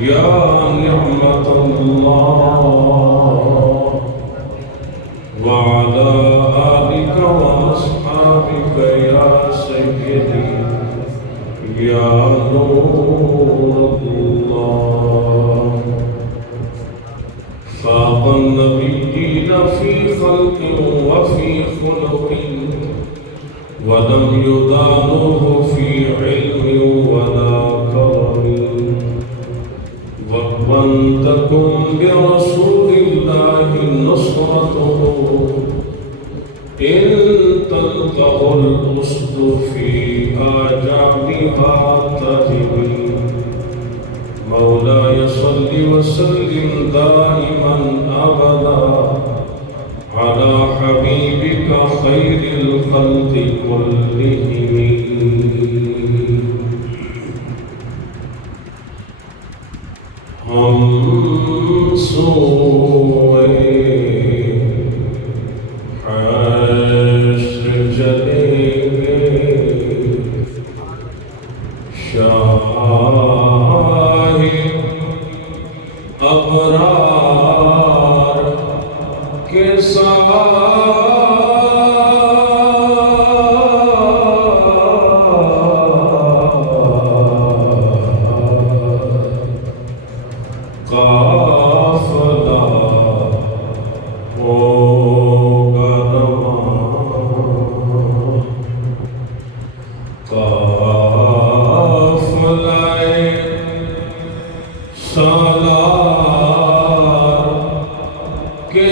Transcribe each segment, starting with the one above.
يا نعمة الله وعلى آلك وأصحابك يا سيدي يا نور الله. فاق النبيين في خلق وفي خلق ولم يدانوه في علم ولا كرم. ومن تكن برسول الله نصرته إن تلقه الأسد في آجامها تهوي. مولاي صل وسلم دائما أبدا على حبيبك خير الخلق كلهم. ہم سوئے حشر چلیں گے شاہ ابرار کے ساتھ. قافلہ ہوگا رواں، قافلہ سالار کے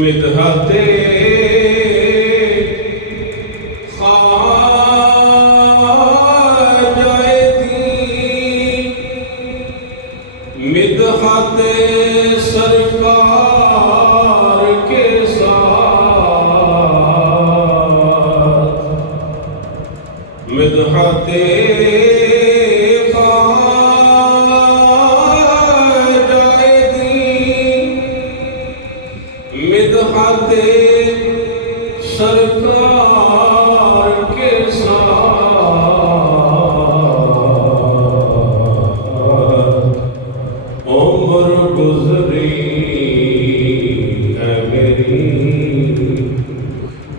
مدحتے خواجہ دین، مدحتے سرکار کے ساتھ، مدحتے سرکار کے ساتھ عمر گزری ہے میری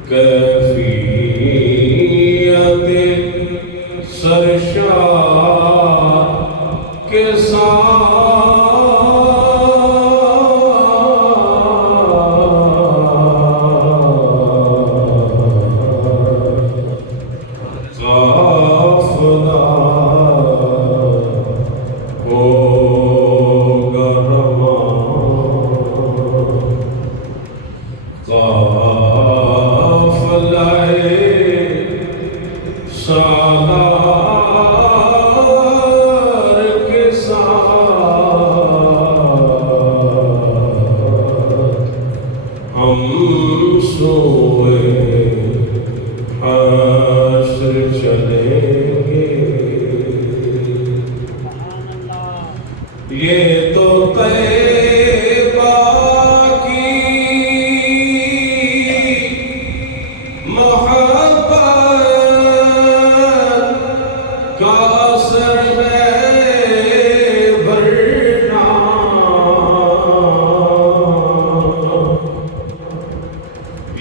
کیفیت سرشار کے ساتھ. سالار کے ساتھ ہم سوئے حشر چلیں گے. یہ تو طیبہ کی محبت کا اثر ہے ورنہ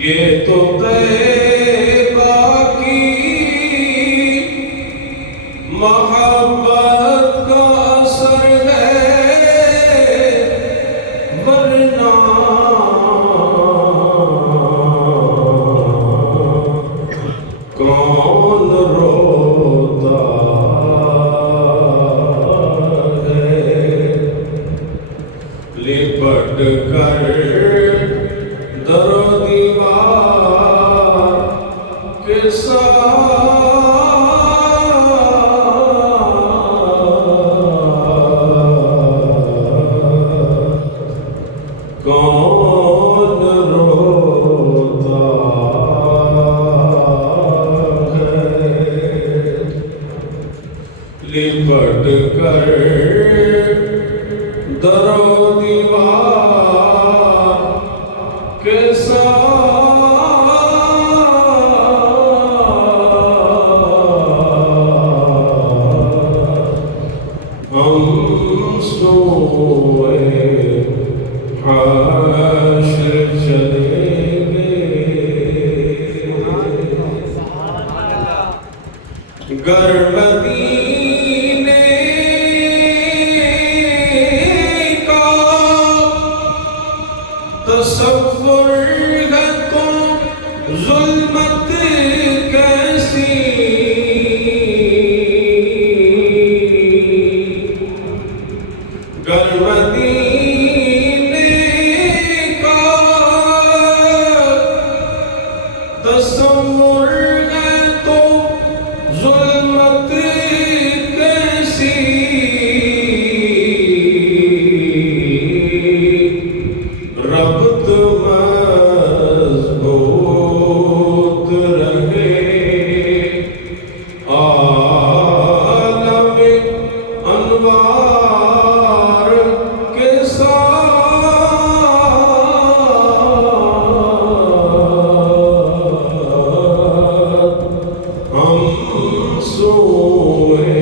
یہ تو طیبہ کی محبت کا اثر ہے ورنہ کون روتا ہے لپٹ کر در و دیوار کے ساتھ. کون روتا ہے لپٹ کر در و دیوار کے ساتھ ہم سوئے حشر چلیں گے گر مدینے کا تصور ہے تو ظلمت کیسی گر مدینے کا تصور ہے تو ظلمت کیسی ربط مضبوط رہے عالم انوار کے ساتھ ہم سوئے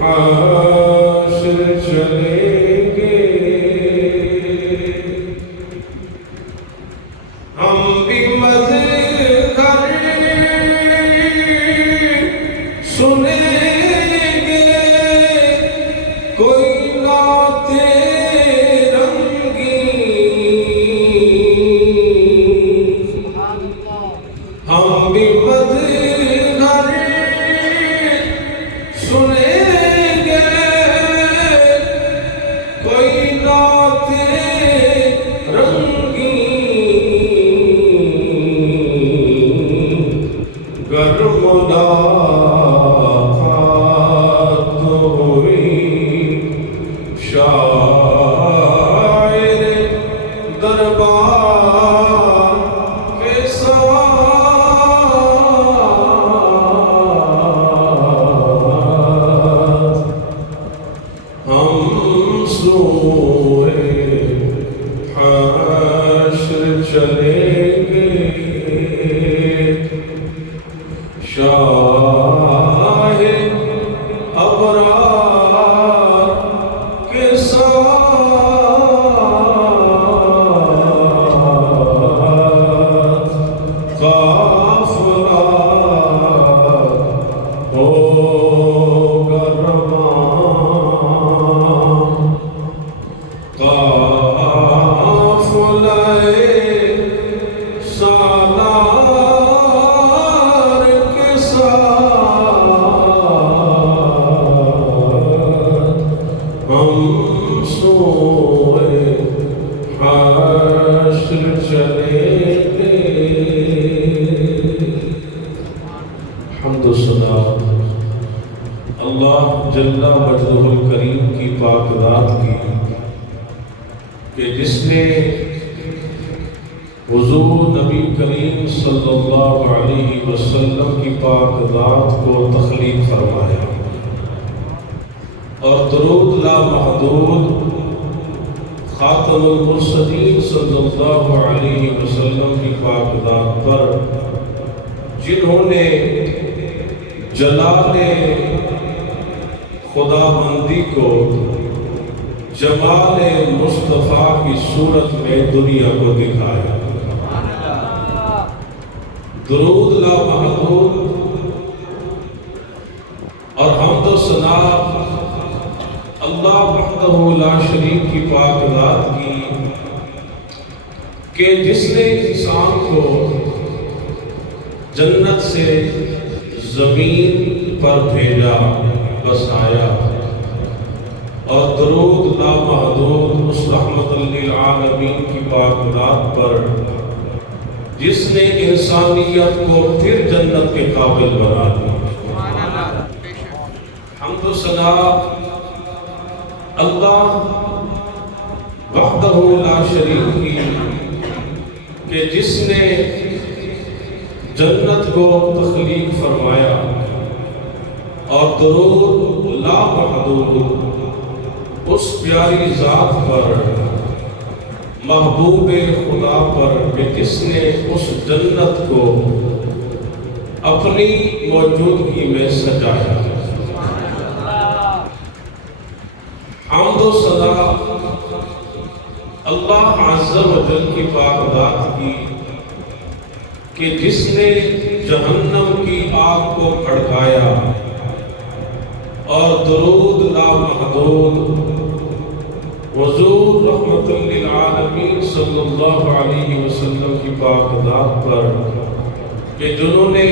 حشر چلیں گے ہم بھی مزے کر سنیں گے کوئی نعت رنگین ہم بھی مزے کر سنیں گے کوئی نعت رنگین گر ملاقات ہوئی شاعر دربار کے ساتھ ہم سوئے حشر چلیں گے شاہ ابرار کے ساتھ قافلہ ہوگا روان قافلہ سالار کے ساتھ ہم سوئے حشر چلیں گے حمد و ثنا اللہ جل مجدہ الکریم کی پاک ذات کی کہ جس نے حضور نبی کریم صلی اللہ علیہ وسلم کی پاک ذات کو تخلیق فرمایا اور درود لا محدود خاتم المرسلین صلی اللہ علیہ وسلم کی پاک ذات پر جنہوں نے جلال خدا بندی کو جمال مصطفیٰ کی صورت میں دنیا کو دکھایا درود لا محدود اور حمد و ثنا اللہ وحدہ لا شریک کی پاک ذات کی کہ جس نے انسان کو جنت سے زمین پر بھیجا بسایا اور درود لا محدود اس رحمت للعالمین کی پاک ذات پر جس نے انسانیت کو پھر جنت کے قابل بنا دیا حمد و ثنا اللہ وحدہ لا شریک کی کہ جس نے جنت کو تخلیق فرمایا اور درود لامحدود اس پیاری ذات پر، محبوب خدا پر کہ جس نے اس جنت کو اپنی موجودگی میں سجایا۔ حمد و ثنا اللہ عز و جل کی پاک ذات کی کہ جس نے جہنم کی آگ کو بھڑکایا، اور درود لامحدود حضور رحمت للعالمین صلی اللہ علیہ وسلم کی پاک ذات پر کہ جنہوں نے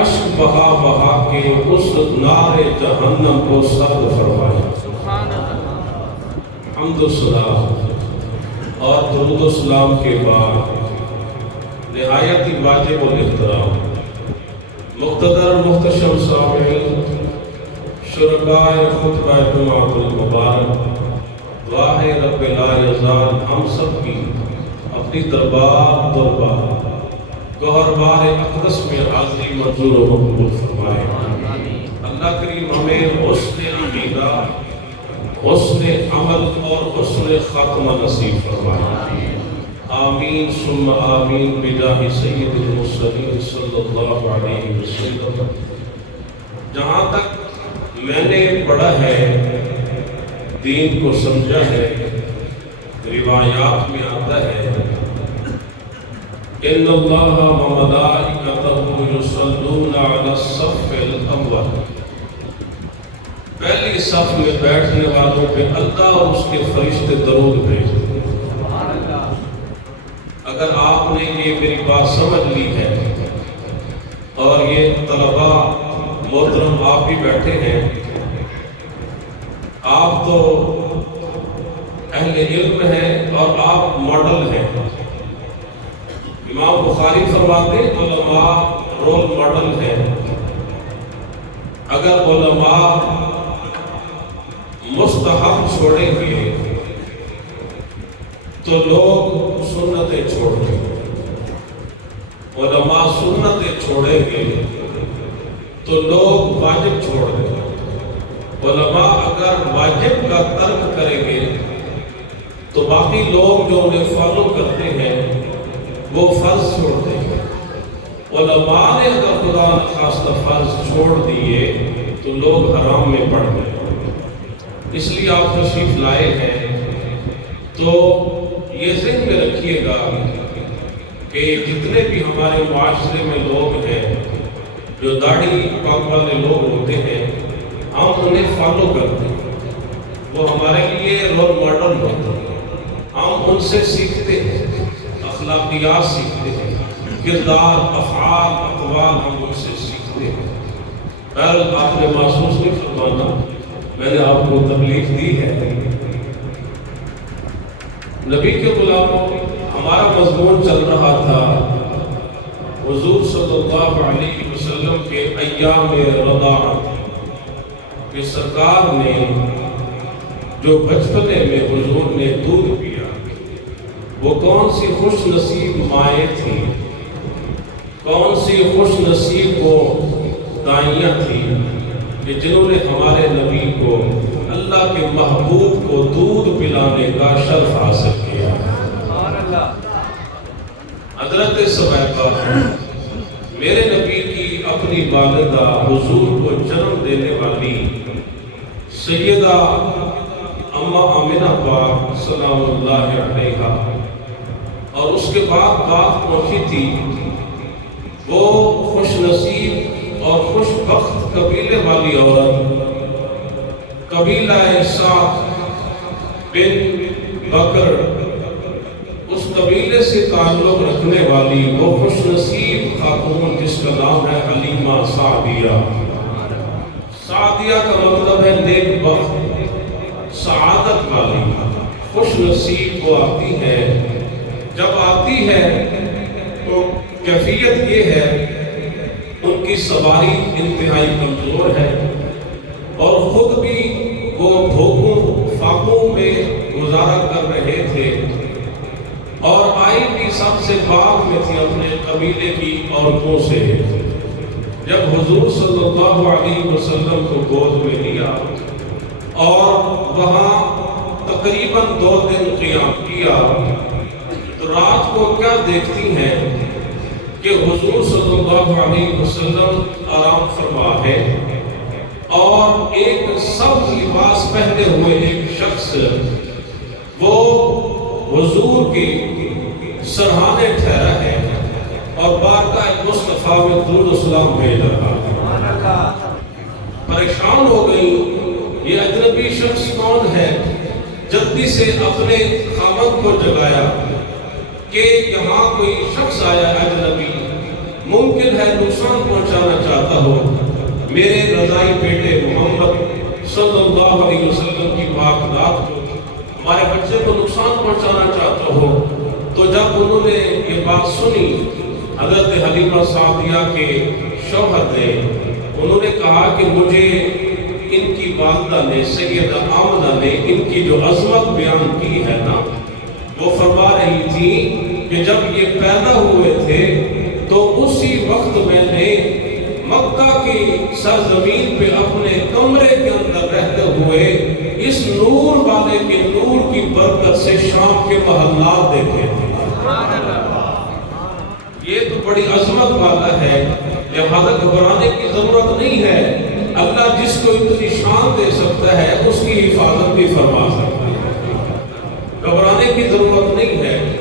اشک بہا بہا کے اس نار جہنم کو سرد فرمایا۔ حمد و ثنا اور درود و سلام کے بعد نہایت ہی واجب الاحترام مقتدر محتشم سامعین، شرکائے خطبہ جمعۃ المبارک، دعا ہے رب لا یزال ہم سب کی اپنی دربار گوہر بار اقدس میں حاضری منظور و مقبول فرمائے۔ اللہ کریم ہمیں حسن عقیدہ، حسن عمل اور حسن خاتمہ نصیب فرمائے۔ آمین ثم آمین بجاہ سید المرسلین صلی اللہ علیہ وسلم۔ جہاں تک میں نے پڑھا ہے، دین کو سمجھا ہے، روایات میں آتا ہے ان اللہ و ملائکتہ یصلون علی الصف الاول، پہلی صف میں بیٹھنے والوں پہ اللہ اور اس کے فرشتے درود بھیجتے ہیں۔ اگر آپ نے یہ میری بات سمجھ لی ہے، اور یہ طلباء محترم آپ بھی بیٹھے ہیں، آپ تو اہل علم ہیں اور آپ ماڈل ہیں۔ امام بخاری فرماتے ہیں علماء رول ماڈل ہیں۔ اگر علماء مستحب چھوڑیں گے تو لوگ سنتیں چھوڑ دیں گے، علماء سنتیں چھوڑیں گے تو لوگ واجب چھوڑ دیں گے، علماء اگر واجب کا ترک کریں گے تو باقی لوگ جو انہیں فالو کرتے ہیں وہ فرض چھوڑ دیں گے۔ علماء نے اگر خدا نخواستہ فرض چھوڑ دیے تو لوگ حرام میں پڑ گئے۔ اس لیے آپ تشریف لائے ہیں تو یہ ذہن میں رکھیے گا کہ جتنے بھی ہمارے معاشرے میں لوگ ہیں جو داڑھی پاک والے لوگ ہوتے ہیں، ہم انہیں فالو کرتے ہیں، وہ ہمارے لیے رول ماڈل ہوتے ہیں، ہم ان سے سیکھتے ہیں، اخلاقیات سیکھتے ہیں، کردار، افعال، اقوال ہم ان سے سیکھتے ہیں۔ بہرحال آپ نے محسوس نہیں فرمانا، میں نے آپ کو تکلیف دی ہے۔ نبی کے غلاموں، ہمارا مضمون چل رہا تھا حضور صلی اللہ علیہ وسلم کے ایام رضاعت، کہ سرکار نے جو بچپنے میں حضور نے دودھ پیا، وہ کون سی خوش نصیب مائیں تھیں، کون سی خوش نصیب وہ دائیاں تھیں کہ جنہوں نے ہمارے نبی کو، اللہ کے محبوب کو دودھ پلانے کا شرف حاصل کیا۔ حضرت سویبہ میرے نبی کی اپنی والدہ، حضور کو جنم دینے والی سیدہ اما آمنہ پاک سلام اللہ علیہا، اور اس کے بعد بات پہنچی تھی وہ خوش نصیب اور خوش بخت قبیلے والی عورت، قبیلہ سعد بن بکر، اس قبیلے سے تعلق رکھنے والی وہ خوش نصیب خاتون جس کا نام ہے حلیمہ سعدیہ۔ سعدیہ کا مطلب ہے نیک بخت، سعادت والی، خوش نصیب وہ آتی ہے۔ جب آتی ہے تو کیفیت یہ ہے ان کی سواری انتہائی کمزور ہے، اور خود بھی وہ بھوکوں فاقوں میں گزارا کر رہے تھے، اور آئی بھی سب سے بعد میں تھی اپنے قبیلے کی عورتوں سے۔ جب حضور صلی اللہ اللہ علیہ وسلم کو گود میں لیا اور وہاں تقریباً 2 دن قیام کیا، تو رات کو کیا دیکھتی ہیں کہ حضور صلی اللہ علیہ وسلم آرام فرما ہے اور ایک سبز لباس پہنے ہوئے ایک شخص وہ حضور کی سرہانے ٹھہرا ہے اور بارگاہ مصطفیٰ میں درود و سلام بھیج رہا ہے۔ پریشان ہو گئی، یہ اجنبی شخص کون ہے؟ جلدی سے اپنے خاوند کو جگایا کہ یہاں کوئی شخص آیا اجنبی، ممکن ہے نقصان پہنچانا چاہتا ہو میرے رضائی بیٹے محمد صلی اللہ علیہ وسلم کی پاک ذات کو، ہمارے بچے کو نقصان پہنچانا چاہتا ہو۔ تو جب انہوں نے یہ بات سنی، حضرت حلیمہ سعدیہ کے شوہر نے، انہوں نے کہا کہ مجھے ان کی والدہ نے، سیدہ آمنہ نے ان کی جو عظمت بیان کی ہے نا، وہ فرما رہی تھی کہ جب یہ پیدا ہوئے تھے تو اسی وقت میں نے مکہ کی سرزمین پہ اپنے کمرے کے اندر رہتے ہوئے اس نور والے کے نور کی برکت سے شام کے محلات دیکھے تھے۔ یہ تو بڑی عظمت والا ہے، لہذا گھبرانے کی ضرورت نہیں ہے۔ اللہ جس کو اتنی شان دے سکتا ہے اس کی حفاظت بھی فرما سکتا ہے، گھبرانے کی ضرورت نہیں ہے۔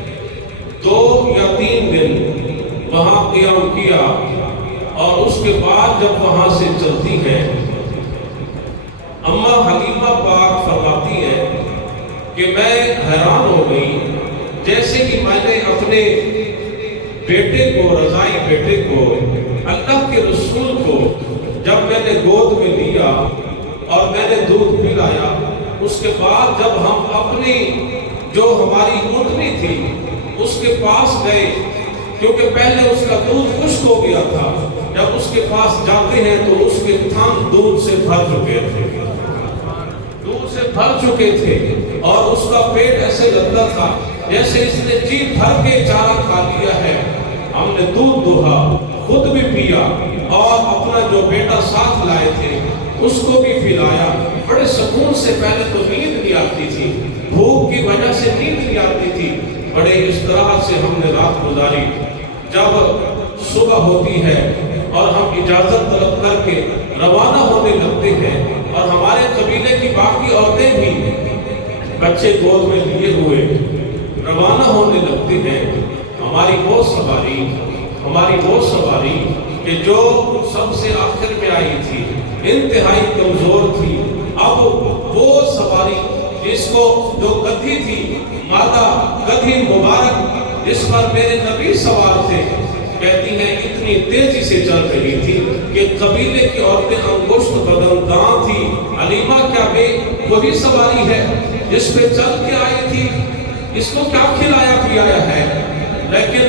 2 یا 3 دن وہاں قیام کیا اور اس کے بعد جب وہاں سے چلتی ہے، اماں حلیمہ پاک فرماتی ہے کہ میں حیران ہو گئی، جیسے کہ میں نے اپنے بیٹے کو، رضائی بیٹے کو، اللہ کے رسول کو جب میں نے گود میں لیا اور میں نے دودھ پلایا، اس کے بعد جب ہم اپنی جو ہماری اونٹنی تھی اس کے پاس گئے، کیونکہ پہلے اس کا دودھ خشک ہو گیا تھا، جب اس کے پاس جاتے ہیں تو اس کے تھن دودھ سے بھر چکے تھے، دودھ سے بھر چکے تھے اور اس کا پیٹ ایسے لگتا تھا جیسے اس نے جی بھر کے چارہ کھا لیا ہے۔ ہم نے دودھ دوہا، خود بھی پیا اور اپنا جو بیٹا ساتھ لائے تھے اس کو بھی پلایا۔ بڑے سکون سے، پہلے تو نیند نہیں آتی تھی، بھوک کی وجہ سے نیند نہیں آتی تھی، بڑے استراحت سے ہم نے رات گزاری۔ جب صبح ہوتی ہے اور ہم اجازت طلب کر کے روانہ ہونے لگتے ہیں اور ہمارے قبیلے کی باقی عورتیں بھی بچے گود میں لیے ہوئے روانہ ہونے لگتے ہیں، ہماری وہ سواری کہ جو سب سے آخر میں آئی تھی، انتہائی کمزور تھی، اب وہ سواری جس کو جو گدھی تھی، مادہ گدھی مبارک جس پر میرے نبی سوار تھے، کہتی ہیں اتنی تیزی سے چل رہی تھی کہ قبیلے کی عورتیں انگشت بدن داں تھی۔ حلیمہ کیا وہی سواری ہے جس پہ چل کے آئی تھی؟ اس کو کیا کھلایا پلایا ہے؟ لیکن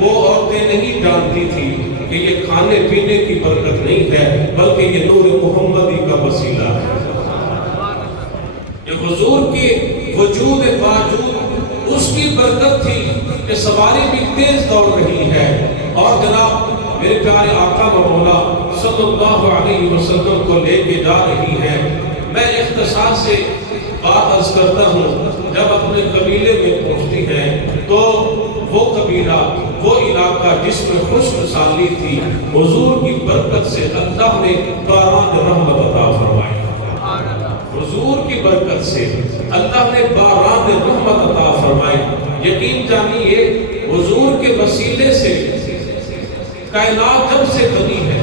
وہ عورتیں نہیں جانتی تھی کہ یہ کھانے پینے کی برکت نہیں ہے بلکہ یہ نور محمدی کا وسیلہ ہے۔ یہ حضور کے وجود باوجود اس کی برکت تھی کہ سواری بھی تیز دوڑ رہی ہے اور جناب میرے پیارے آقا و مولا صلی اللہ علیہ وسلم کو لے کے جا رہی ہے۔ میں اختصار سے بات عرض کرتا ہوں، جب اپنے قبیلے میں پہنچتی ہے تو وہ قبیلہ، وہ علاقہ جس میں خشک سالی تھی، حضور کی برکت سے اللہ نے باران رحمت عطا فرمائی۔ حضور کی برکت سے اللہ نے باران رحمت عطا فرمائی۔ یقین جانیے حضور کے وسیلے سے کائنات جب سے بنی ہے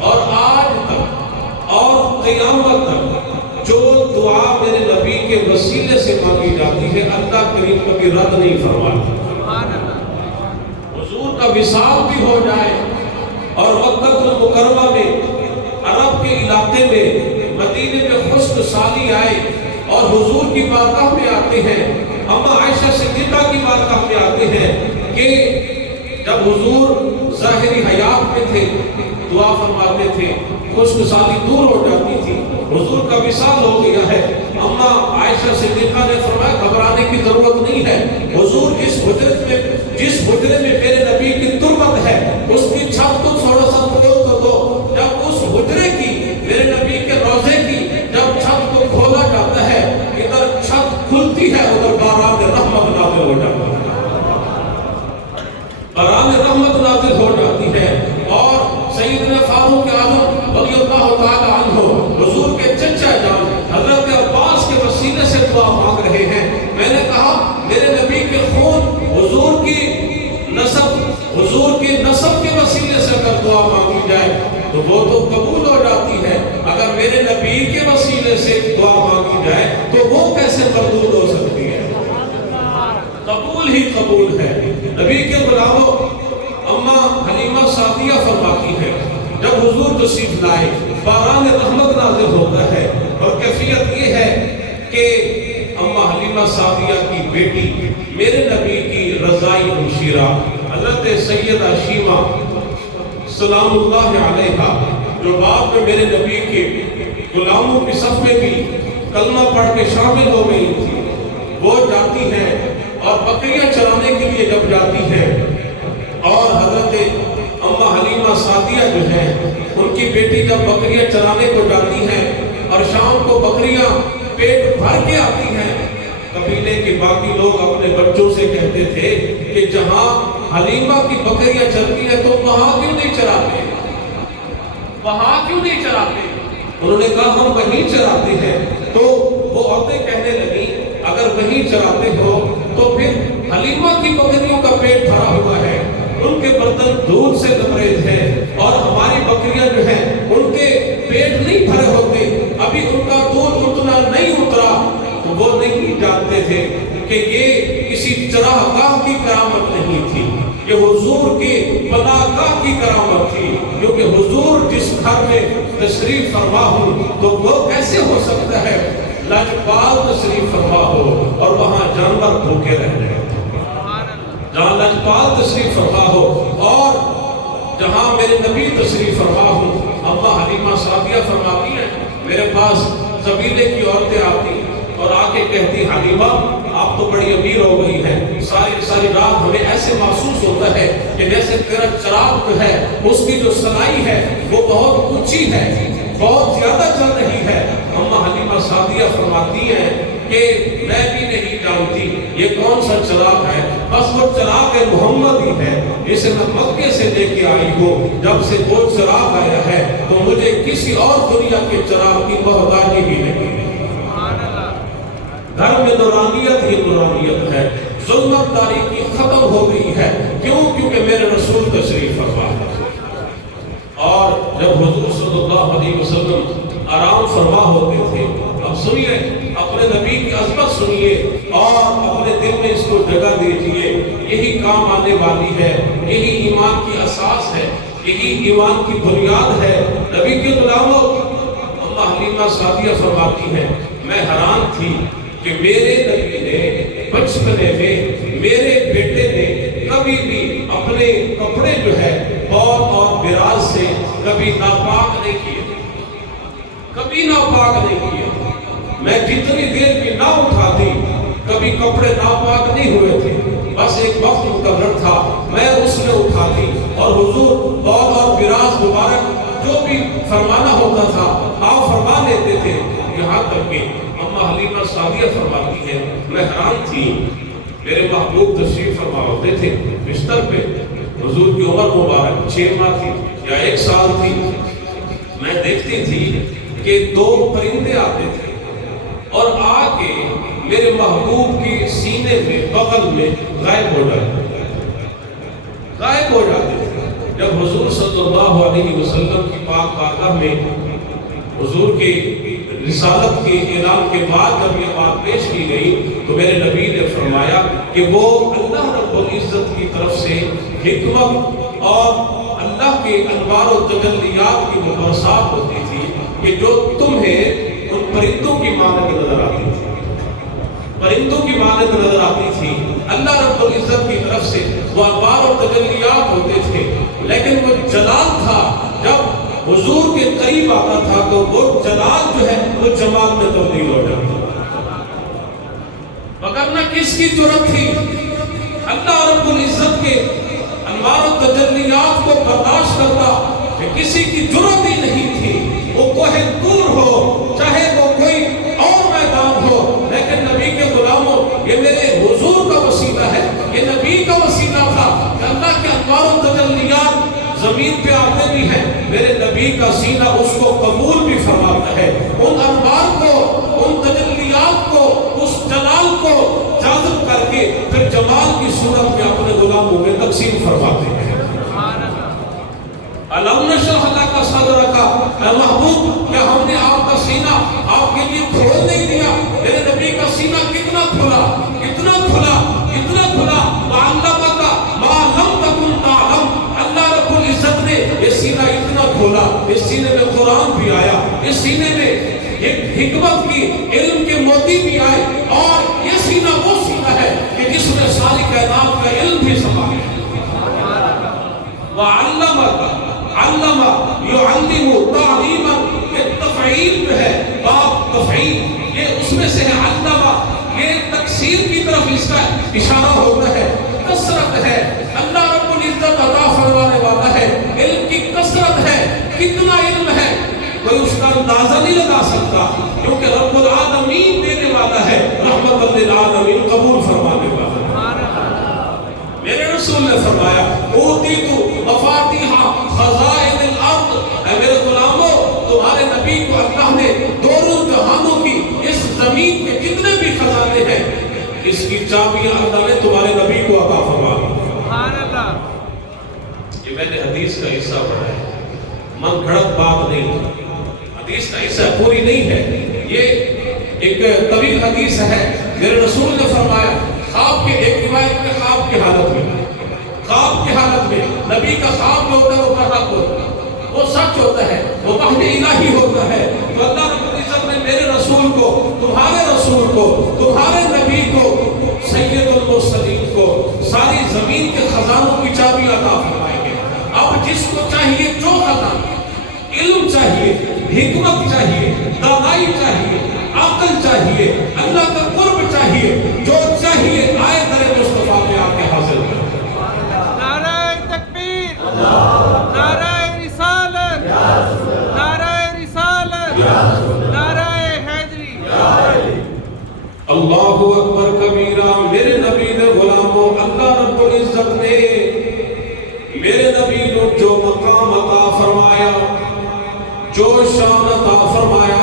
اور آج تک اور قیامت تک جو دعا میرے نبی کے وسیلے سے مانگی جاتی ہے، اللہ کریم کبھی رد نہیں فرماتا۔ حضور کا وصال بھی ہو جائے اور مکہ المکرمہ میں، عرب کے علاقے میں، مدینے میں خشک سالی آئے اور حضور کی بارگاہ میں آتے ہیں، اما عائشہ صدیقہ کی بارگاہ میں آتے ہیں کہ جب حضور ظاہری حیات میں تھے دعا فرماتے تھے، خشک سالی دور ہو جاتی تھی، حضور کا وصال ہو گیا ہے، اما عائشہ صدیقہ نے فرمایا گھبرانے کی ضرورت نہیں ہے، حضور جس حجرے میں میرے نبی کی تربت ہے اس کی چھت کو تھوڑا سا توڑ دو، جب اس حجرے کی مانگی جائے تو وہ تو قبول ہو جاتی ہے، اگر میرے نبی کے وسیلے سے دعا مانگی جائے تو وہ کیسے قبول ہو سکتی ہے؟ قبول ہی قبول ہے۔ نبی کے غلاموں، اماں حلیمہ سعدیہ فرماتی ہے جب حضور تشریف لائے باران رحمت نازل ہوتا ہے، اور کیفیت یہ ہے کہ اماں حلیمہ سعدیہ کی بیٹی میرے نبی کی رضائی ہمشیرہ حضرت سیدہ شیمہ سلام اللہ علیہا، جو بعد میں میرے نبی کے غلاموں کی صف میں بھی کلمہ پڑھ کے شامل ہو گئی تھی، وہ جاتی ہیں اور بکریاں چرانے کے لیے جب جاتی ہیں، اور حضرت اماں حلیمہ سعدیہ جو ہے ان کی بیٹی جب بکریاں چرانے کو جاتی ہیں اور شام کو بکریاں پیٹ بھر کے آتی ہیں، قبیلے کے باقی لوگ اپنے بچوں سے کہتے تھے کہ جہاں حلیمہ کی بکریاں چلتی ہیں تو وہاں کیوں نہیں چراتے؟ وہاں کیوں نہیں چراتے؟ انہوں نے کہا ہم وہیں چراتے ہیں۔ تو وہ عورتیں کہنے لگی اگر وہیں چراتے ہو تو پھر حلیمہ کی بکریوں کا پیٹ بھرا ہوا ہے، ان کے برتن دودھ سے لبریز ہیں، اور ہماری بکریاں جو ہیں ان کے پیٹ نہیں بھرے ہوتے، ابھی ان کا دودھ اتنا نہیں اترا۔ تو وہ نہیں جانتے تھے کہ یہ کسی چراگاہ کی کرامت نہیں تھی، یہ حضور کی پناہگاہ کی کرامت تھی، کیونکہ حضور جس گھر میں تشریف فرما ہو تو وہ کیسے ہو سکتا ہے لجپال تشریف فرما ہو اور وہاں جانور بھوکے رہ جائیں؟ جہاں لجپال تشریف فرما ہو اور جہاں میرے نبی تشریف فرما ہو۔ اماں حلیمہ سعدیہ فرماتی ہیں میرے پاس قبیلے کی عورتیں آتی اور آ کے کہتی حلیمہ آپ تو بڑی امیر ہو گئی ہیں، ساری رات ہمیں ایسے محسوس ہوتا ہے کہ جیسے تیرا چراغ جو ہے اس کی جو سلائی ہے وہ بہت اونچی ہے، بہت زیادہ چل رہی ہے۔ اماں حلیمہ سعدیہ فرماتی ہیں کہ میں بھی نہیں جانتی یہ کون سا چراغ ہے، بس وہ چراغ محمد ہی ہے جسے میں مکے سے لے کے آئی ہوں، جب سے وہ چراغ آیا ہے تو مجھے کسی اور دنیا کے چراغ کی محتاجی بھی نہیں۔ گھر میں نورانیت ہی نورانیت ہے، ظلمت تاریکی ختم ہو گئی ہے، کیونکہ میرے رسول تشریف فرما ہے۔ اور جب حضور صلی اللہ علیہ وسلم آرام فرما ہوتے تھے، اب سنیے اپنے نبی کی عظمت سنیے اور اپنے دل میں اس کو جگہ دیجئے، یہی کام آنے والی ہے، یہی ایمان کی اساس ہے، یہی ایمان کی بنیاد ہے۔ نبی کے غلاموں، اماں حلیمہ سعدیہ فرماتی ہیں میں حیران تھی کہ میرے نبی نے بچپنے میں میرے بیٹے نے کبھی بھی اپنے کپڑے جو ہے بال اور براز سے کبھی ناپاک نہیں کیے، کبھی ناپاک نہیں کیے۔ میں جتنی دیر بھی نہ اٹھاتی کبھی کپڑے ناپاک نہیں ہوئے تھے، بس ایک وقت مقرر تھا میں اس میں اٹھاتی اور حضور بال اور براز مبارک جو بھی فرمانا ہوتا تھا آپ فرما لیتے تھے۔ یہاں تک کہ اماں حلیمہ سعدیہ فرماتی ہے میں حیران تھی، میرے محبوب تشریف فرما ہوتے تھے بستر پہ، حضور کی عمر مبارک 6 ماہ تھی یا 1 سال تھی، میں دیکھتی تھی کہ 2 پرندے آتے تھے اور آ کے میرے محبوب کی سینے میں بغل میں غائب ہو جاتے تھے۔ جب حضور صلی اللہ علیہ وسلم کی پاک بارگاہ میں حضور کی رسالت کے اعلان کے بعد جب یہ بات پیش کی گئی تو میرے نبی نے فرمایا کہ وہ اللہ رب العزت کی طرف سے حکمت اور اللہ کے انوار و تجلیات کی وہ برسات ہوتی تھی کہ جو تمہیں ان پرندوں کی مانند نظر آتی تھی، پرندوں کی مانند نظر آتی تھی۔ اللہ رب العزت کی طرف سے وہ انوار و تجلیات ہوتے تھے، لیکن وہ جلال تھا جب حضور کے قریب آتا تھا تو وہ جلال جو ہے وہ جمال میں تبدیل ہو جاتا، وگرنہ کس کی جرأت تھی اللہ رب العزت کے انوار و تجلیات کو برداشت کرتا؟ کہ کسی کی جرأت ہی نہیں تھی، وہ کوہ طور ہو چاہے وہ کوئی اور میدان ہو، لیکن نبی کے غلاموں یہ میرے حضور کا وسیلہ ہے، یہ نبی کا وسیلہ تھا کہ اللہ کے انوار و تجلیات زمین پہ آتے بھی ہیں، میرے نبی کا سینہ اس کو قبول بھی فرماتا ہے، ان انوار کو، ان تجلیات کو، اس جلال کو جاذب کر کے پھر جمال کی صورت میں اپنے غلاموں میں تقسیم فرماتے ہیں۔ الم نشرح لک صدرک، اے محبوب کیا ہم نے آپ کا سینہ آپ کے لیے کھول نہیں دیا؟ میرے نبی کا سینہ کتنا کھلا، اتنا کھلا، اتنا کھلا، وعلمک ما لم تکن تعلم، اللہ رب العزت نے یہ سینہ اتنا کھولا، اس سینے میں قرآن بھی آیا، اس سینے میں ایک حکمت کی علم کے موتی بھی آئے، اور یہ سینہ وہ سینہ ہے کہ جس میں ساری کائنات کا علم بھی سما ہے۔ وعلمک، علم یعلم تعلیما، یہ تفعیل جو ہے، باب تفعیل، یہ اس میں سے ہے۔ علم یہ تکثیر کی طرف اس کا اشارہ ہوتا ہے، کثرت ہے، اللہ رب العزت عطا فرمانے والا ہے، علم کی کثرت ہے، کتنا علم ہے کوئی اس کا اندازہ نہیں لگا سکتا، کیونکہ رب العالمین دینے والا ہے، رحمت للعالمین قبول فرمانے والا ہے۔ میرے رسول نے فرمایا اوتیت مفاتیح خزائن الارض، اے میرے غلاموں تمہارے نبی کو اللہ نے دونوں جہانوں کی، اس زمین کے جتنے بھی خزانے ہیں، اس کی چابیاں اللہ نے تمہارے نبی کو عطا فرما دی۔ سبحان اللہ۔ یہ میں نے حدیث کا حصہ پڑھا ہے، من گھڑت بات نہیں، حدیث کا حصہ پوری نہیں ہے، یہ ایک طویل حدیث ہے۔ میرے رسول نے فرمایا خواب کے، ایک روایت میں خواب کی حالت میں، خواب کی حالت میں نبی کا خواب جو ہوتا ہے وہ حق ہوتا ہے، وہ سچ ہوتا ہے، وہ وحی الہی ہوتا ہے۔ تو اللہ رب العزت نے میرے رسول کو، تمہارے رسول کو، تمہارے نبی کو، سید المرسلین کو ساری زمین کے خزانوں کی چابی عطا فرمائیں گے۔ اب جس کو چاہیے جو خزانہ، علم چاہیے، حکمت چاہیے، دانائی چاہیے، عقل چاہیے، اللہ کا قرب چاہیے، جو چاہیے آئے در مصطفیٰ میں آ کے حاضر ہو۔ نعرہ تکبیر، نعرہ رسالت، نعرہ رسالت، نعرہ حیدری۔ اللہ اکبر کبیرہ۔ میرے نبی نے غلاموں، اللہ رب العزت نے میرے نبی کو جو مقام عطا فرمایا، جو شان عطا فرمایا،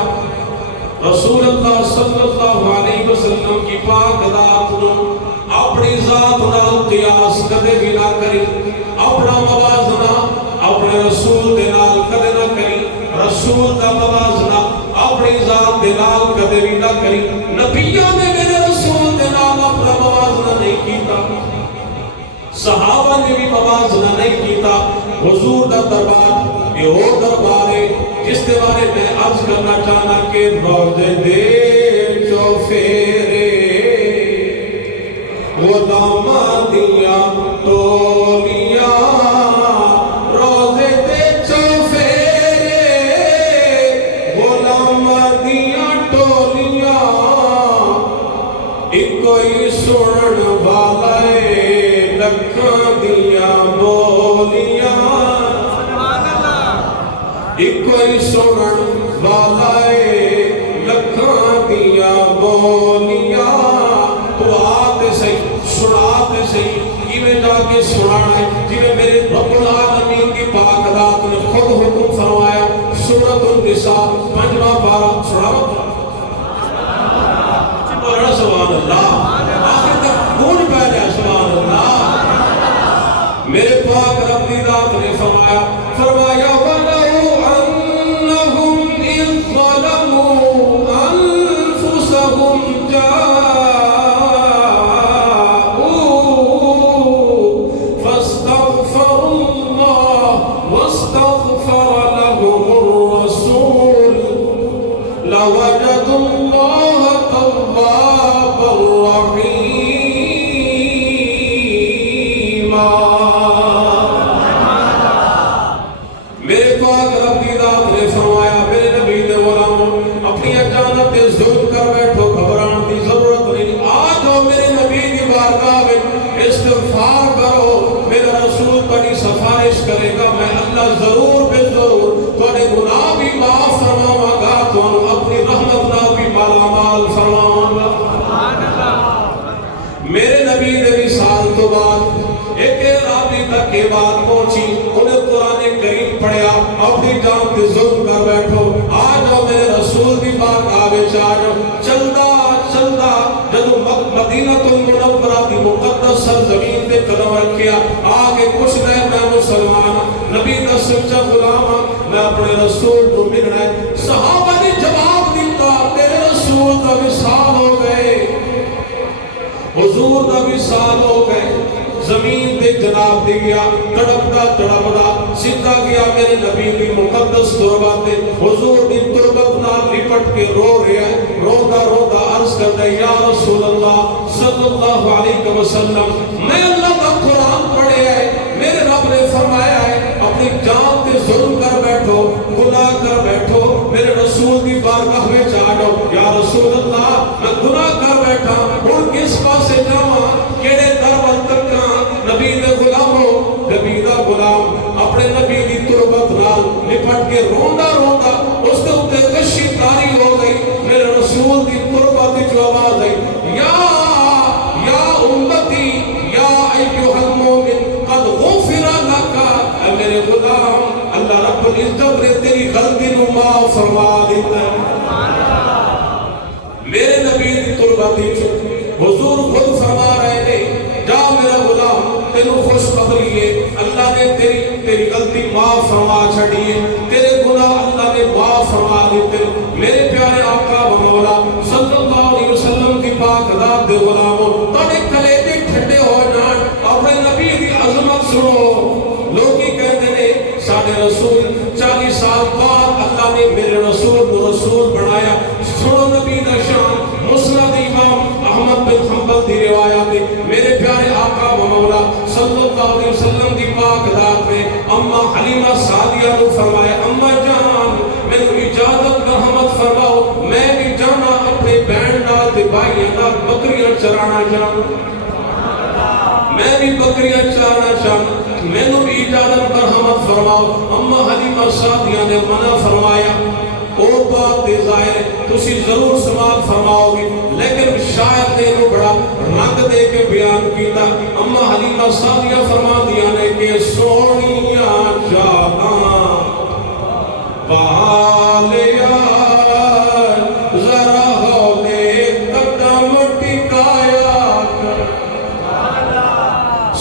رسول اللہ صلی اللہ علیہ وسلم کی پاک ذات نو اپنی ذات نال قیاس کدے بھی نہ کری، اپنا موازنہ اپنے رسول دے نال کدے نہ کری، رسول دا موازنہ اپنی ذات دے نال کدے بھی نہ کری۔ نبیوں نے میرے رسول دے نال اپنا موازنہ نہیں کیتا، صحابہ نے بھی موازنہ نہیں کیتا۔ حضور دا دربار یہ وہ دربار ہے جس کے بارے میں عرض کرنا چاہنا کہ روزے دے جو فیرے غلام دیا تولیاں، روزے دے جو فیرے غلام دیا ٹولیاں، ایک کوئی سنن والا لکھاں دیا بولیاں، ایک کوئی سنن والا لکھاں دیا بولیاں۔ تو آتے صحیح، سناتے صحیح، کیویں جا کے سنانا ہے، جنہیں میرے رب العالمین کی پاک ذات نے خود حکم فرمایا۔ سورۃ النساء 5واں پارہ سناؤ، بولنا سبحان اللہ، آخر تک کون پہ جائے سبحان اللہ۔ میرے پاک رب کی ذات نے فرمایا وَلَوْ أَنَّهُمْ إِذْ ظَلَمُوا أَنفُسَهُمْ جَاءُوا فَاسْتَغْفَرُوا اللَّهَ وَاسْتَغْفَرَ لَهُمُ الرَّسُولُ لَوَجَدُوا اللَّهَ تَوَّابًا رَحِيمًا۔ میرے پاک رب کی ذات نے فرمایا میرے نبی نے غلاموں اپنی اجانت ظلم کر بیٹھو، گھبران کی ضرورت نہیں، آ جاؤ میرے نبی کی بارگاہ میں استغفار کرو، میرا رسول بڑی سفارش کرے گا، میں اللہ ضرور بے ضرور تھوڑے گناہ بھی معاف فرماؤں گا، تو اپنی رحمت نہ بھی مالا مال فرماؤں گا۔ میرے نبی نے وصال تو بعد ایک رابطے تک کے بعد پہنچی، انہیں قرآن کریم پڑھیا، اپنی جان تے ظلم کر بیٹھو، آ جاؤ میرے رسول بھی بات آوے چاہ جاؤ۔ چلدا چلدا جدو مدینہ المنورہ دی مقدس سرزمین تے قدم رکھیا، آگے کچھ نہیں میں مسلمان، نبی کا سچا سال ہو گئے زمین دے جناب دی گیا تڑپدا تڑپدا سیدھا گیا میرے نبی دی مقدس تربت تے حضور دی تربت نال لپٹ کے رو رہا ہے رودا رودا عرض کردا یا رسول اللہ صلی اللہ علیہ وسلم میں اللہ کا قرآن پڑھیا ہے میرے رب نے فرمایا ہے اپنی جان تے ظلم کر بیٹھو گناہ کر بیٹھو میرے رسول دی بارگاہ میں آ جاؤ یا رسول اللہ میں گناہ کر بیٹھا ہوں کس پاسے جاواں کیڑے در ول تکاں نبی دے غلاموں نبی دا غلام اپنے نبی دی تربت نال لپٹ کے روندا روندا اس دے اوتے کشی تاری ہو گئی میرے رسول دی تربت وچ آواز آئی یا امتی یا ایھا المومن قد غفر لک اے میرے غلام اللہ رب العزت نے تیری غلطی نو معاف فرما دیتا میرے نبی دی تربت وچ حضور خود فرما رہے ہیں جا میرا غلام تینوں خوشخبری ہے اللہ نے تیری غلطی معاف فرما چھڑی ہے تیرے گناہ اللہ نے معاف فرما دیتے میرے پیارے آقا و مولا صلی اللہ علیہ وسلم کی پاک ذات دے غلاموں تاڑے کلیجے ٹھنڈے ہو جان اپنے نبی دی عظمت سنو لوگی کہتے ہیں ساڑھے رسول 40 سال بعد اللہ نے میرے رسول بنایا سنو نبی دا شان مسند امام احمد بن حنبل دی روایت ہے میرے پیارے آقا و مولا صلی اللہ علیہ وسلم کی پاک ذات نے اما حلیمہ سعدیہ نے فرمایا اما جان میں اجازت مرحمت فرماؤ میں بھی جانا اپنے بہن نال تے بھائیاں نال بکریاں چرانا جانا میں بھی بکریاں چرانا چاہنا مینوں بھی اجازت مرحمت فرماؤ اما حلیمہ سعدیہ نے منع فرمایا اور بات دے ظاہر ہے تسی ضرور سماعت فرماؤ گے لیکن شاید نے انہوں بڑا رنگ دے کے بیان کیتا اما حلیمہ سعدیہ فرما دیا نے کہ سونیاں جانا پالیا ذرا ہولے قدم ٹکایا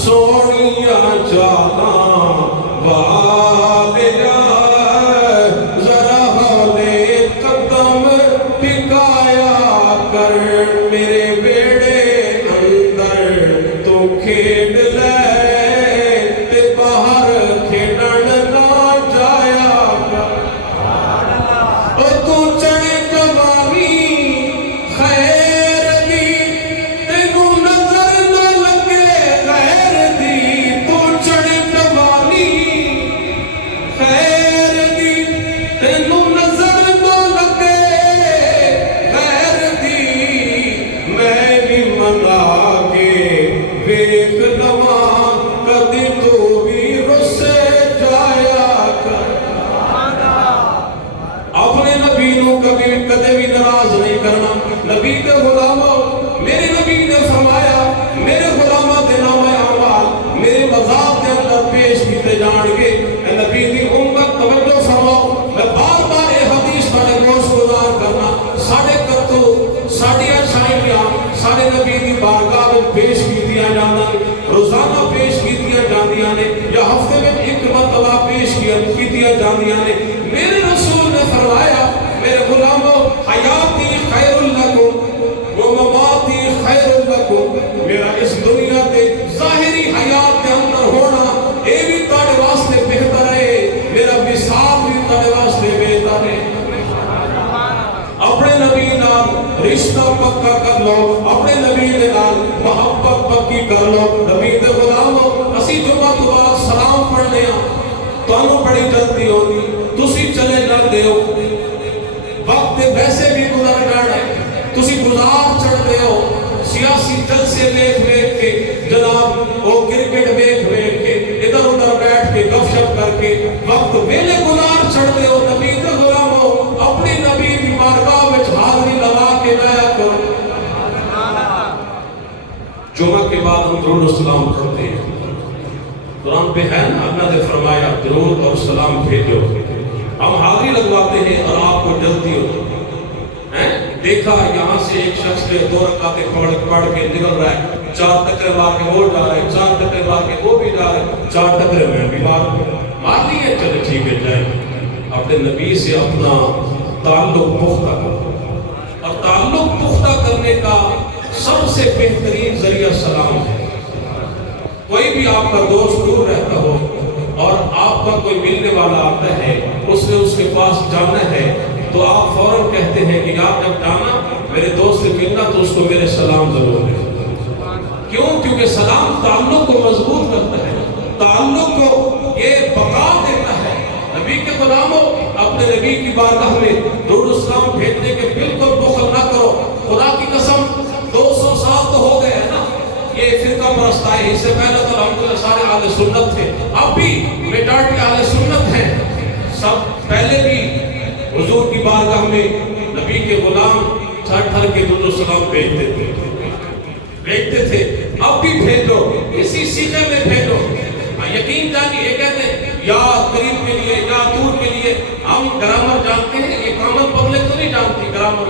سونیاں جانا پالیا میرے بیڑے اندر تو کھیڑ لے تے باہر کھیڑن نہ جایا تو چڑے جوانی خیر دی تینوں نظر نہ لگے غیر دی تو چڑے جوانی خیر دی تینوں نظر نہ لگے منا کے ویکھ لواں کدی تو بھی رسے جایا کر اپنے نبی نو کدے بھی ناراض نہیں کرنا نبی کے غلاموں میرے نبی نے فرمایا میرے غلاماں دے نام اعمال میرے مذاق کے اندر پیش کیتے جان گے اے نبی دی امت توجہ فرماؤ میں بار بار یہ حدیث بڑے گوش گزار کرنا ساڑھے کرتو ساڑھے اچھائیاں سارے نبی دی بارگاہ میں پیش کیتیاں جانداں روزانہ پیش کیتیاں جاندیاں نے یا ہفتے میں ایک مرتبہ پیش کیتیاں جاندیاں نے میرے رسول نے فرمایا میرے غلاموں حیاتی خیر لکم و مماتی خیر لکم میرا اس دنیا تے ظاہری حیات کے اندر ہونا اے بھی تاڑے واسطے بہتر ہے میرا وصال بھی تاڑے واسطے بہتر ہے اپنے نبی نال رشتہ پکا کر لو اپنے نبی دے نال محبت پکی کر لو نبی دے غلاموں اسی جمعہ تو بعد سلام پڑھنے تانوں بڑی جلدی ہوگی تسی چلے جاندے ہو وقت ویسے بھی گزر جانا ہے تسی گزار چڑھتے ہو سیاسی جلسے دیکھ کے جناب وہ کرکٹ دیکھ کے ادھر ادھر بیٹھ کے گپ شپ کر کے وقت ویلے گزار چڑھتے ہو نبی دے غلاموں اپنی نبی دی بارگاہ میں حاضری لگا کے لایا کرو جمعہ کے بعد ہم درود و سلام پڑھتے ہیں قرآن پہ ہے نا اللہ نے فرمایا درود اور سلام بھیجو ہم حاضری لگواتے ہیں اور آپ کو جلدی ہوتی ہے دیکھا یہاں سے ایک شخص کے 2 رکعتیں پڑھ کے نکل رہا ہے 4 ٹکرے مار کے وہ جا رہے ہیں 4 ٹکرے مار کے وہ بھی جا رہے ہیں 4 ٹکرے میں بھی مار لیے چلے ٹھیک ہے جائیں اپنے نبی سے اپنا تعلق پختہ کرو اور تعلق پختہ کرنے کا سب سے بہترین ذریعہ سلام ہے کوئی بھی آپ کا دوست دور رہتا ہو اور آپ کا کوئی ملنے والا آتا ہے، اس نے اس کے پاس جانا ہے، تو آپ فوراً کہتے ہیں کہ آپ جب جانا میرے دوست سے ملنا تو اس کو میرے سلام ضرور ہے۔ کیوں؟ کیونکہ سلام تعلق کو مضبوط کرتا ہے، تعلق کو یہ بقا دیتا ہے۔ نبی کے غلاموں، اپنے نبی کی بارگاہ میں درود السلام بھیجنے کے بالکل بخل نہ کرو۔ خدا کی قسم 200 سال تو ہو گئے ہیں نا یہ فرقہ پرست آئے، اس سے پہلے تو الحمدللہ سارے اہل سنت تھے، اب بھی میجارٹی اہل سنت ہیں۔ سب پہلے بھی حضور کی بارگاہ میں نبی کے غلام تھر تھر کے درود السلام بھیجتے تھے، اب بھی بھیجو، اسی سیغے میں بھیجو۔ یقین جانیے، یہ کہتے ہیں یا قریب کے لیے یا دور کے لیے، ہم گرامر جانتے ہیں، یہ کامن پبلک تو نہیں جانتی گرامر،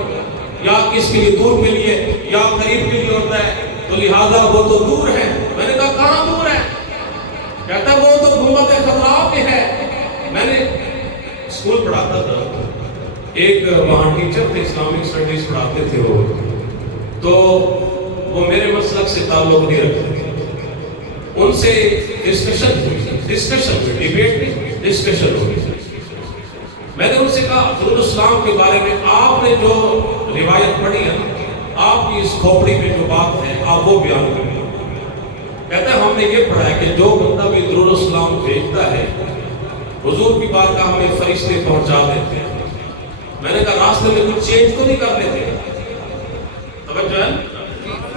یا کس کے لیے دور کے لیے یا قریب کے لیے ہوتا ہے، تو لہذا وہ تو دور ہے۔ میں نے کہا کہاں دور ہے؟ کہتا ہے وہ تو گنبد خضراء پہ ہے۔ میں نے اسکول پڑھاتا تھا، ایک وہاں ٹیچر تھے، اسلامک اسٹڈیز پڑھاتے تھے وہ، تو وہ میرے مسلک سے تعلق نہیں رکھتے تھے۔ ان سے ڈسکشن ہوئی، ڈیبیٹ نہیں، ڈسکشن ہوئی۔ میں نے ان سے کہا درود السلام کے بارے میں آپ نے جو روایت پڑھی ہے نا، آپ کی اس کھوپڑی میں جو بات ہے آپ وہ بیان کریں۔ کہتا ہے ہم نے یہ پڑھا ہے کہ جو بندہ بھی درود السلام بھیجتا ہے حضور کی بارگاہ میں فرشتے پہنچا دیتے ہیں۔ میں نے کہا راستے میں کچھ چینج تو نہیں کر لیتے؟ توجہ ہے؟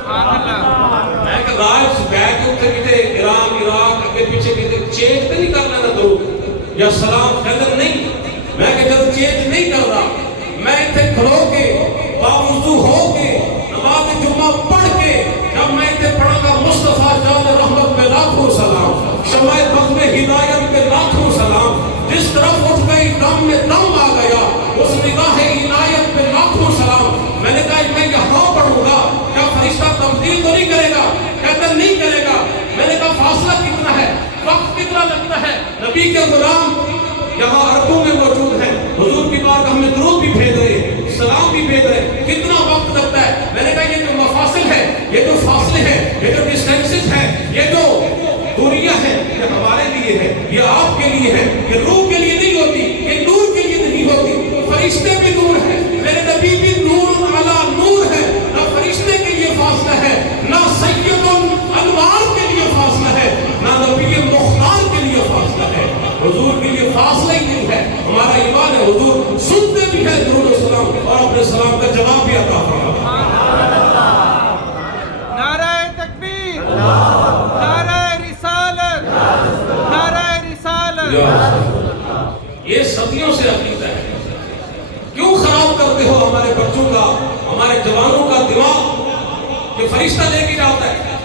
میں کہا راج بیگ اتنے کتے ایران عراق اگے پیچھے کتے چینج تو نہیں کر لینا درود یا سلام کہتے نہیں۔ میں کہا جب چینج نہیں کر رہا، میں اتنے کھلو کے باوضو ہو کے نماز جمعہ پڑھ کے جب میں اتنے پڑھا گا مصطفیٰ جان رحمت پہ لاکھوں سلام، شمع بخت میں ہدایت پہ لاکھوں سلام، جس طرف اٹھ گئی دم میں دم آ گیا، اس نگاہ عنایت پہ لاکھوں سلام۔ میں نے کہا میں یہاں پڑھوں گا، کیا فرشتہ تبدیل تو نہیں کرے گا؟ کہتا نہیں کرے گا۔ میں نے کہا فاصلہ کتنا ہے، وقت کتنا لگتا ہے؟ نبی کے غلام یہاں عربوں میں موجود ہیں، حضور کی بارگاہ میں درود بھی بھیج رہے ہیں، سلام بھی بھیج رہے ہیں، کتنا وقت لگتا ہے؟ میں نے کہا یہ جو مفاصل ہے، یہ جو فاصلے ہیں، یہ جو ڈسٹینسز ہیں، یہ جو دوریاں ہیں، یہ ہمارے لیے ہے، یہ آپ کے لیے ہے، یہ روح کے لیے نہیں ہوتی، یہ نور کے لیے نہیں ہوتی۔ فرشتے بھی نور ہیں، میرے نبی بھی نور علی نور ہے، نہ فرشتے کے لیے فاصلہ ہے، نہ سید الانوار کے لیے فاصلہ ہے، نہ نبی مختار کے لیے فاصلہ ہے۔ حضور کے لیے فاصلہ ہی نہیں ہے۔ ہمارا ایمان ہے حضور سنتے بھی ہے درود و سلام اور اپنے سلام کا جواب بھی عطا فرماتا ہے۔ نعرہ تکبیر، نعرہ رسالت، نعرہ رسالت۔ یہ صدیوں سے عقیدہ ہے، کیوں خراب کرتے ہو ہمارے بچوں کا، ہمارے جوانوں کا دماغ؟ کہ فرشتہ لے کے جاتا ہے،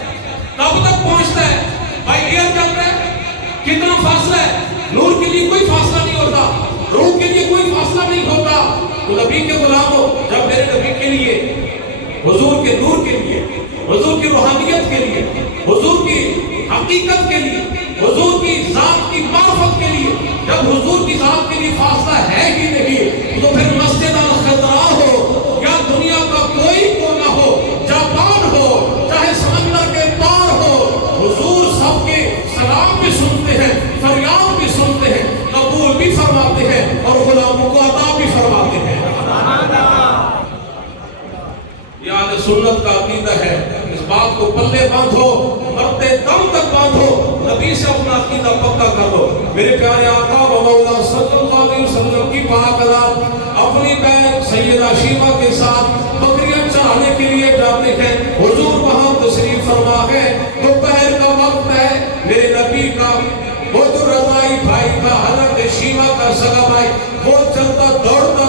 کب تک پہنچتا ہے؟ بھائی ایئر جاتا ہے، کتنا فاصلہ ہے؟ نور کے لیے کوئی فاصلہ نہیں ہوتا، روح کے لیے کوئی فاصلہ نہیں ہوتا۔ تو نبی کے غلاموں، جب میرے نبی کے لیے، حضور کے نور کے لیے، حضور کی روحانیت کے لیے، حضور کی حقیقت کے لیے، حضور کی ذات کی معرفت کے لیے، جب حضور کی ذات کے لیے فاصلہ ہے ہی نہیں، تو پھر مسجد الخضراء ہو یا دنیا کا کوئی کونا ہو، جاپان ہو چاہے سمندر کے پار ہو، حضور سب کے سلام بھی سنتے ہیں، فریاد بھی سنتے ہیں، قبول بھی فرماتے ہیں اور غلاموں کو عطا بھی فرماتے ہیں۔ یہ اہل سنت کا عقیدہ ہے، اس بات کو پلے باندھو، مرتے دم تک باندھو، نبی سے اپنا عقیدہ پکا کر لو۔ میرے پیارے آقا و مولا صلی اللہ علیہ وسلم کی پاک اولاد اپنی بہن سیدہ شیمہ کے ساتھ بکریاں چرانے کے لیے جاتے ہیں۔ حضور وہاں تشریف فرما ہے، دوپہر کا وقت ہے، میرے نبی کا وہ جو رضائی بھائی تھا، حضرت شیمہ کا سگا بھائی، وہ چلتا دوڑتا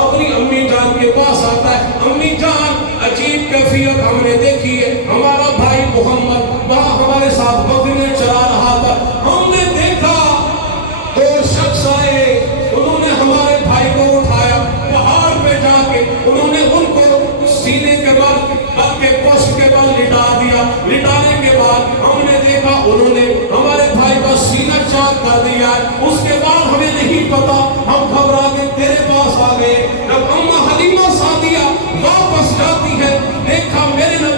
اپنی امی جان کے پاس آتا ہے۔ امی جان، عجیب کیفیت ہم نے دیکھی ہے، ہمارا بھائی محمد وہاں ہمارے ساتھ بکریاں چرا رہا تھا، ہم نے دیکھا دو شخص آئے، انہوں نے ہمارے بھائی کو اٹھایا، پہاڑ پہ جا کے انہوں نے ان کو سینے کے بل بلکہ پشت کے بل لٹا دیا۔ لٹانے کے بعد ہم نے دیکھا انہوں نے ہمارے بھائی کا سینہ چاک کر دیا۔ اس کے بعد ہمیں نہیں پتا، ہم گھبرا کے تیرے پاس آ گئے۔ جب اماں حلیمہ سعدیہ واپس جاتی ہے، دیکھا میرے نبی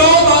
14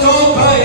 14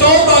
14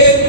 1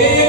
1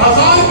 1000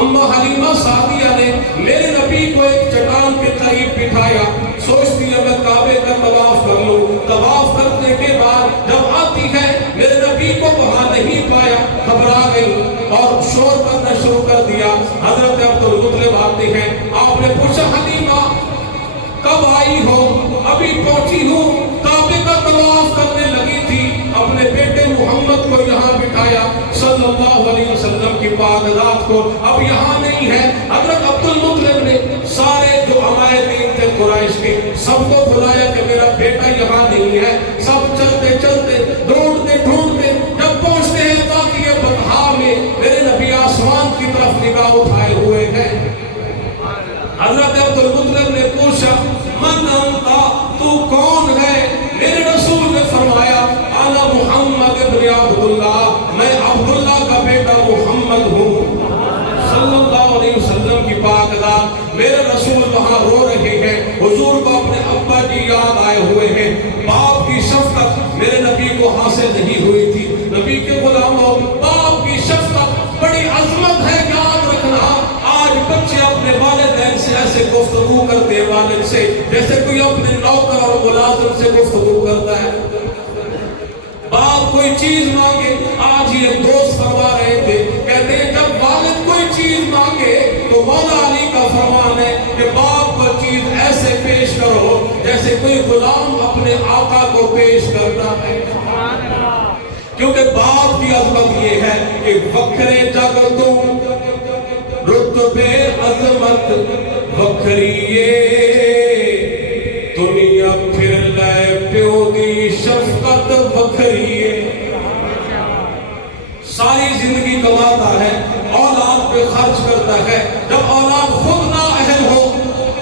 اما حلیمہ سعدیہ نے میرے نبی کو ایک چٹان کے قریب بٹھایا، سوچتی ہے میں کعبے کا طواف کر لوں۔ طواف کرنے کے بعد جب آتی ہے میرے نبی کو وہاں نہیں پایا، گھبرا گئی اور شور کرنا شروع کر دیا۔ حضرت عبدالمطلب آتے ہیں، آپ نے پوچھا حلیمہ کب آئی ہو؟ ابھی پہنچی ہوں، کعبے کا طواف کرنے لگی تھی، اپنے بیٹے محمد کو یہاں بٹھایا صلی اللہ علیہ وسلم کی پاک ذات کو، اب یہاں نہیں ہے۔ حضرت عبدالمطلب نے سارے جو عمائدین تھے قریش کے سب کو بلایا کہ میرا بیٹا یہاں نہیں ہے۔ سب چلتے چلتے ڈھونڈتے ڈھونڈتے جب پہنچتے ہیں واقعہ بطحا میں، میرے نبی آسمان کی طرف نگاہ اٹھائے ہوئے ہیں۔ حضرت عبدالمطلب نے پوچھا من انتا، تو کون ہے؟ میرے رسول نے فرمایا انا محمد ابن عبداللہ، میں عبداللہ کا بیٹا محمد ہوں صلی اللہ علیہ وسلم کی پاک ذات۔ میرے رسول وہاں رو رہے ہیں، حضور کو اپنے ابا جی یاد آئے ہوئے ہیں۔ باپ کی شفقت میرے نبی کو حاصل نہیں ہوئی تھی۔ نبی کے غلاموں، باپ کی شفقت بڑی عظمت ہے، یاد رکھنا۔ آج بچے اپنے والدین سے ایسے گفتگو کرتے ہیں والد سے جیسے کوئی اپنے نوکر اور ملازم سے گفتگو کرتا ہے۔ باپ کوئی چیز مانگے، آج ہی ایک دوست فرما رہے تھے، کہتے ہیں جب والد کوئی چیز مانگے تو مولا علی کا فرمان ہے کہ باپ کو چیز ایسے پیش کرو جیسے کوئی غلام اپنے آقا کو پیش کرتا ہے، کیونکہ باپ کی عظمت یہ ہے کہ وکھرے جگ تم رتبے عظمت وکھریے، دنیا پھر لے پیو دی شفقت وکھریے۔ ساری زندگی کماتا ہے، اولاد پہ خرچ کرتا ہے، جب اولاد خود نااہل ہو،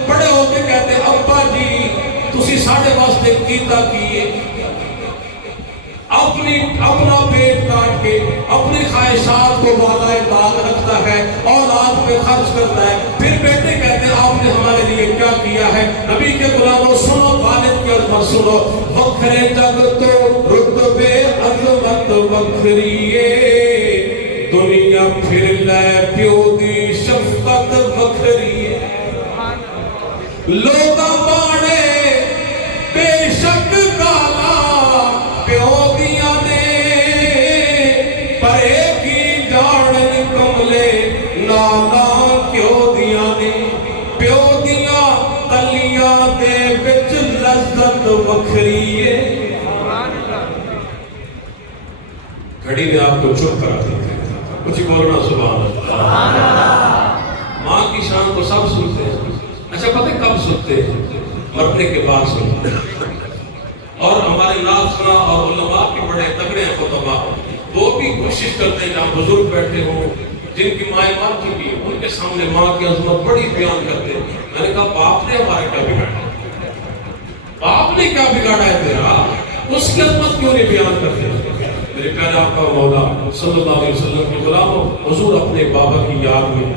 بڑے ہو کے کہتے ہیں ابا جی تسی ساڑھے واسطے کیتا کیے، اپنا پیٹ کاٹ کے اپنی خواہشات کو بالائے طاق رکھتا ہے، اولاد پہ خرچ کرتا ہے، پھر بیٹے کہتے ہیں آپ نے ہمارے لیے کیا کیا ہے۔ نبی کے غلاموں سنو، والد کی عظمت سنو، وکھرے جگ تو رتبے عظمت وکھریے، دنیا پھر لے پیو دی شفقت وکھریے، لوگاں باڑے بے شک کالا پیو دیاں نے، پرے کی جاڑن کملے نانا کیوں دیاں نے، پیو دیاں تلیاں دے وچ لذت وکھریے۔ گھڑی نے آپ کو چپ کرا دی، کچھ بولنا سبحان اللہ۔ ماں کی شان کو سب سنتے ہیں، اچھا پتہ کب سنتے ہیں؟ مرنے کے بعد سنتے ہیں۔ اور ہمارے ناظرہ اور علماء کے بڑے تگڑے خطبہ وہ بھی کوشش کرتے ہیں جہاں بزرگ بیٹھے ہوں جن کی مائیں مر چکی ہیں، ان کے سامنے ماں کی عظمت بڑی بیان کرتے ہیں۔ میں نے کہا باپ نے ہمارے کیا بگاڑا؟ باپ نے کیا بگاڑا ہے تیرا؟ اس کی عظمت کیوں نہیں بیان کرتے؟ میرے پیارے آقا مولا صلی اللہ علیہ وسلم کے غلاموں، حضور اپنے بابا کی یاد میں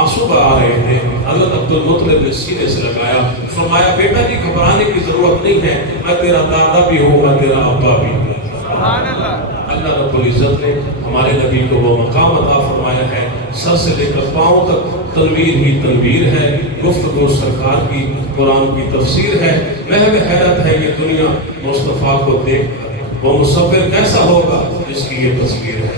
آنسو پر آ رہے تھے۔ حضرت عبدالمطلب نے سینے سے لگایا، فرمایا بیٹا جی گھبرانے کی ضرورت نہیں ہے، میں تیرا دادا بھی ہوں، میں تیرا ابا بھی ہوں۔ اللہ رب العزت نے ہمارے نبی کو وہ مقام عطا فرمایا ہے، سر سے لے کر پاؤں تک تنویر ہی تنویر ہے، گفتگو سرکار کی، قرآن کی تفسیر ہے۔ محو حیرت ہے یہ دنیا مصطفیٰ کو دیکھ کر، وہ مصور کیسا ہوگا جس کی یہ تصویر ہے۔